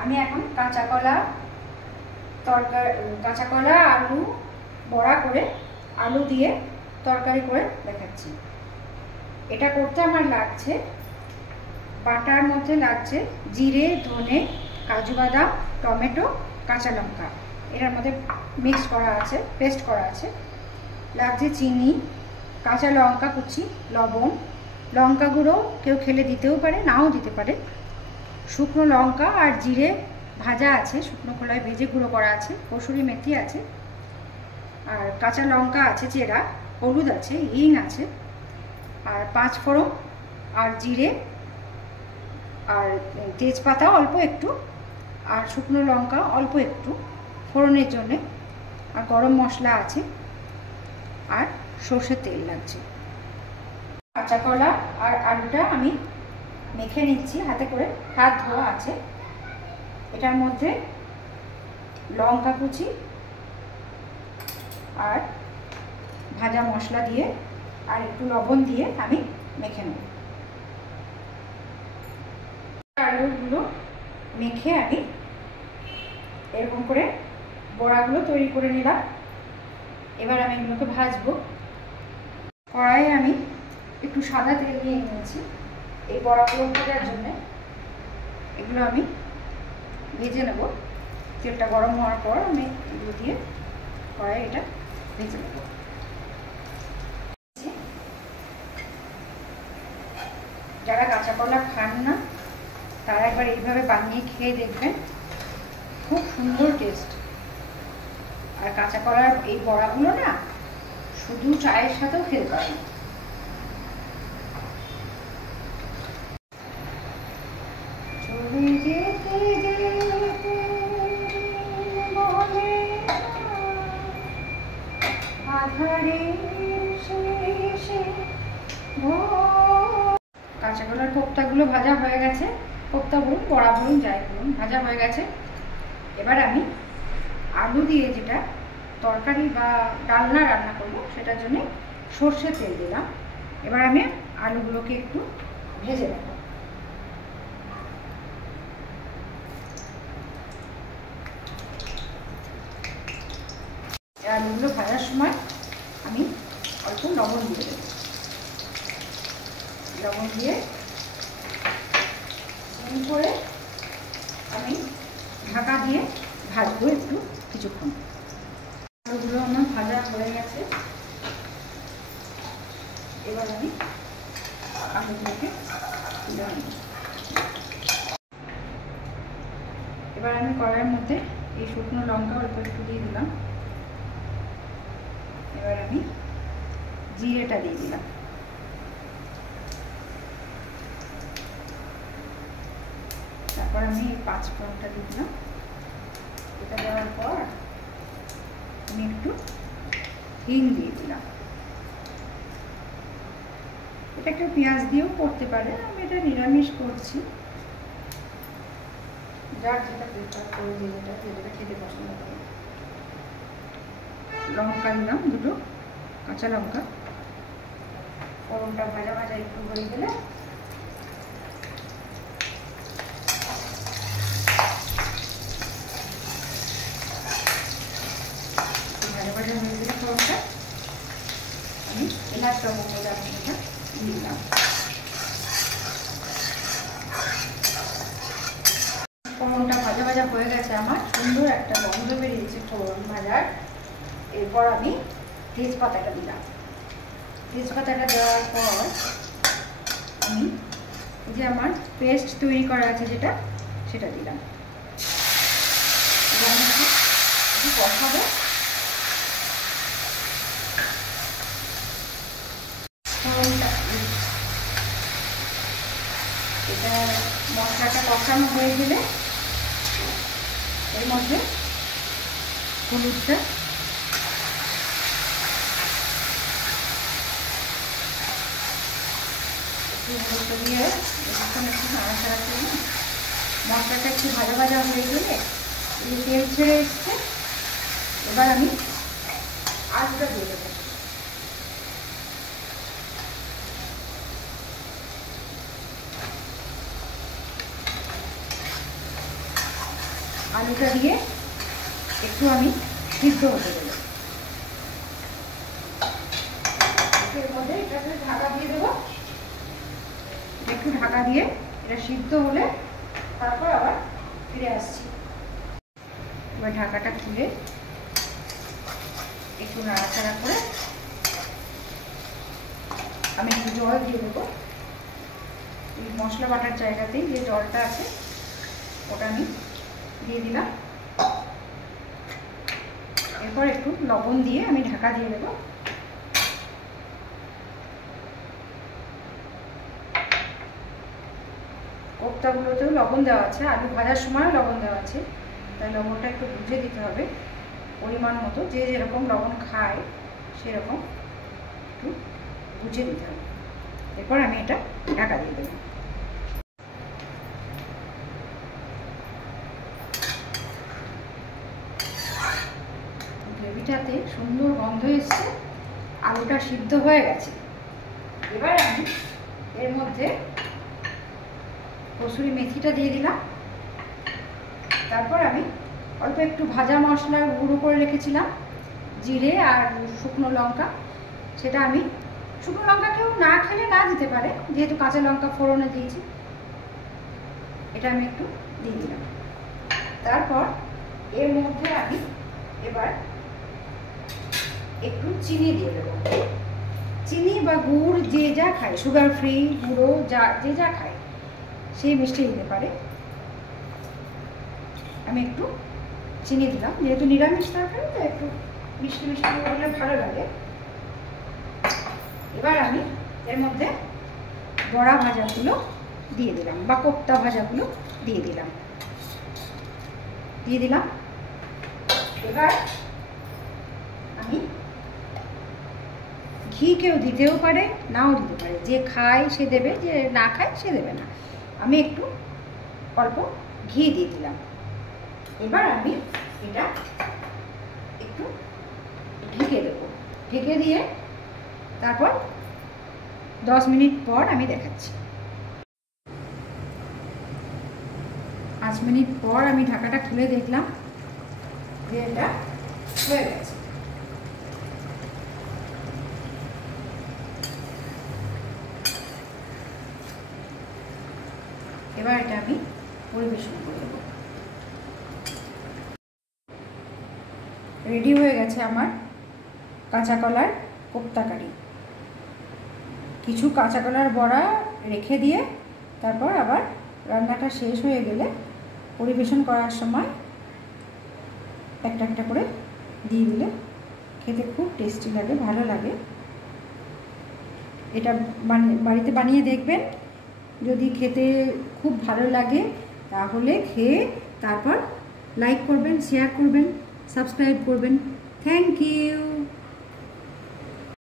আমি এখন কাঁচা কলা আলু বড়া করে আলু দিয়ে তরকারি করে দেখাচ্ছি। এটা করতে আমার লাগছে, বাটার মধ্যে লাগছে জিরে, ধনে, কাজু বাদাম, টমেটো, কাঁচা লঙ্কা, এটার মধ্যে মিক্স করা আছে, পেস্ট করা আছে। লাগছে চিনি, কাঁচা লঙ্কা কুচি, লবণ, লঙ্কা গুঁড়ো কেউ খেলে দিতেও পারে, নাও দিতে পারে, শুকনো লঙ্কা আর জিরে ভাজা আছে, শুকনো খোলায় ভেজে গুঁড়ো করা আছে, কসুরি মেথি আছে, আর কাঁচা লঙ্কা আছে চেরা, হলুদ আছে, হিং আছে, আর 5 ফোড়ন আর জিরে আর তেজপাতা অল্প একটু, আর শুকনো লঙ্কা অল্প একটু ফোড়নের জন্যে, আর গরম মশলা আছে, আর সর্ষের তেল লাগছে। কাঁচা কলা আর আলুটা আমি মেখে নিচ্ছি হাতে করে, হাত ধোয়া আছে। এটার মধ্যে লঙ্কা কুচি আর ভাজা মশলা দিয়ে আর একটু লবণ দিয়ে আমি মেখে নেব। আলুগুলো মেখে আমি এরকম করে বড়াগুলো তৈরি করে নিলাম। এবার আমি এগুলোকে ভাজবো। কড়াইয়ে আমি একটু সাদা তেল নিয়ে নিয়েছি এই বড়াগুলো ভাজার জন্য। এগুলো আমি ভেজে নেব। তেলটা গরম হওয়ার পর আমি এগুলো দিয়ে কড়াইয়ে এটা ভেজে নেব। যারা কাঁচা কলা খান না তারা একবার এইভাবে বানিয়ে খেয়ে দেখবেন, খুব সুন্দর টেস্ট। আর কাঁচা কলার এই বড়াগুলো না শুধু চায়ের সাথেও খেতে পারেন। কাঁচা কলার কোপ্তাগুলো ভাজা হয়ে গেছে, কোপ্তা বলুন বড়া বলুন যাই বলুন, ভাজা হয়ে গেছে। এবার আমি আলু দিয়ে যেটা তরকারি বা ডালনা রান্না করবো সেটার জন্য সর্ষের তেল দিলাম। এবার আমি আলুগুলোকে একটু ভেজে নেব। আলুগুলো ভাজার সময় আমি অল্প লবণ দিয়ে দেব। লবণ দিয়ে করে আমি ঢাকা দিয়ে ভাজবো একটু কিছুক্ষণ। আলুগুলো আমার ভাজা হয়ে গেছে। এবার আমি আলুগুলোকে তুলে নেব। এবার আমি কড়াইয়ের মধ্যে এই শুকনো লঙ্কা অল্প একটু দিয়ে দিলাম। এবার আমি জিরেটা দিয়ে দিলাম। তারপর আমি 5 ফোড়নটা দিয়ে দিলাম। এটা দেওয়ার পর আমি একটু হিং দিয়ে দিলাম। এটা কেউ পেঁয়াজ দিয়েও করতে পারে, আমি এটা নিরামিষ করছি। যার যেটা প্রেফার করে, যেটা খেতে পছন্দ করে। লঙ্কা দিলাম 2 কাঁচা লঙ্কা। ফোড়নটা ভাজা ভাজা একটু হয়ে গেলে ফোড়নটা আমি এলাচ লবঙ্গ দারচিনিটা দিলাম। ফোড়নটা ভাজা ভাজা হয়ে গেছে আমার, সুন্দর একটা গন্ধ বেরিয়েছে ফোড়ন ভাজার। এরপর আমি তেজপাতাটা দিলাম। তেজপাতাটা দেওয়ার পর আমি যে আমার পেস্ট তৈরি করা আছে যেটা, সেটা দিলাম। একটু কষাবো। এটা মশলাটা কষানো হয়ে গেলে এর মধ্যে হলুদটা দিয়ে একটু নাড়াচাড়া করি। মশলাটা একটু ভাজা ভাজা হয়ে গেলে তেল ছেড়ে এসছে। এবার আমি আলুটা দিয়ে দেবো। আলুটা দিয়ে একটু আমি সিদ্ধ হতে দেবো। এর মধ্যে এটাকে ঢাকা দিয়ে দেবো, একটু ঢাকা দিয়ে এটা সিদ্ধ হলে তারপর আবার ফিরে আসছি। এবার ঢাকাটা খুলে একটু নাড়াচাড়া করে আমি একটু জল দিয়ে দেবো। এই মশলা বাটার জায়গাতেই যে জলটা আছে ওটা আমি দিয়ে দিলাম। এরপর একটু লবণ দিয়ে আমি ঢাকা দিয়ে দেবো। কোপ্তাগুলোতেও লবণ দেওয়া আছে, আলু ভাজার সময়ও লবণ দেওয়া আছে, তাই লবণটা একটু বুঝে দিতে হবে পরিমাণ মতো। যে যেরকম লবণ খায় সেরকম একটু বুঝে দিতে হবে। এরপর আমি এটা ঢাকা দিয়ে দেবো। গ্রেভিটাতে সুন্দর গন্ধ এসছে, আলুটা সিদ্ধ হয়ে গেছে। এবার আমি এর মধ্যে কসুরি মেথিটা দিয়ে দিলাম। তারপর আমি অল্প একটু ভাজা মশলা গুঁড়ো করে রেখেছিলাম, জিরে আর শুকনো লঙ্কা, সেটা আমি শুকনো লঙ্কা কেউ না খেলে না দিতে পারে, যেহেতু কাঁচা লঙ্কা ফোড়নে দিয়েছি, এটা আমি একটু দিয়ে দিলাম। তারপর এর মধ্যে আমি এবার একটু চিনি দিয়ে দেবো। চিনি বা গুড় যে যা খায়, সুগার ফ্রি গুঁড়ো যে যা খায় সেই মিষ্টি দিতে পারে। আমি একটু চিনি দিলাম, যেহেতু নিরামিষ তরকারি তো একটু মিষ্টি মিষ্টি হলে ভালো লাগে। এবার আমি এর মধ্যে বড়া ভাজাগুলো দিয়ে দিলাম বা কোপ্তা ভাজাগুলো দিয়ে দিলাম। এবার আমি ঘি কেউ দিতেও পারে, নাও দিতে পারে, যে খায় সে দেবে, যে না খায় সে দেবে না। আমি একটু অল্প ঘি দিয়ে দিলাম। এবার আমি এটা একটু ঢেকে দেবো। ঢেকে দিয়ে তারপর 10 মিনিট পর আমি দেখাচ্ছি। 5 মিনিট পর আমি ঢাকাটা খুলে দেখলাম যে এটা হয়ে গেছে। এবার এটা আমি পরিবেশন করে দেবো। রেডি হয়ে গেছে আমার কাঁচা কলার কোপ্তা কারি। কিছু কাঁচা কলার বড়া রেখে দিয়ে তারপর আবার রান্নাটা শেষ হয়ে গেলে পরিবেশন করার সময় একটা একটা করে দিয়ে দিলে খেতে খুব টেস্টি লাগে, ভালো লাগে। এটা বাড়িতে বানিয়ে দেখবেন, যদি খেতে খুব ভালো লাগে তাহলে খেয়ে তারপর লাইক করবেন, শেয়ার করবেন, সাবস্ক্রাইব করবেন। Thank you.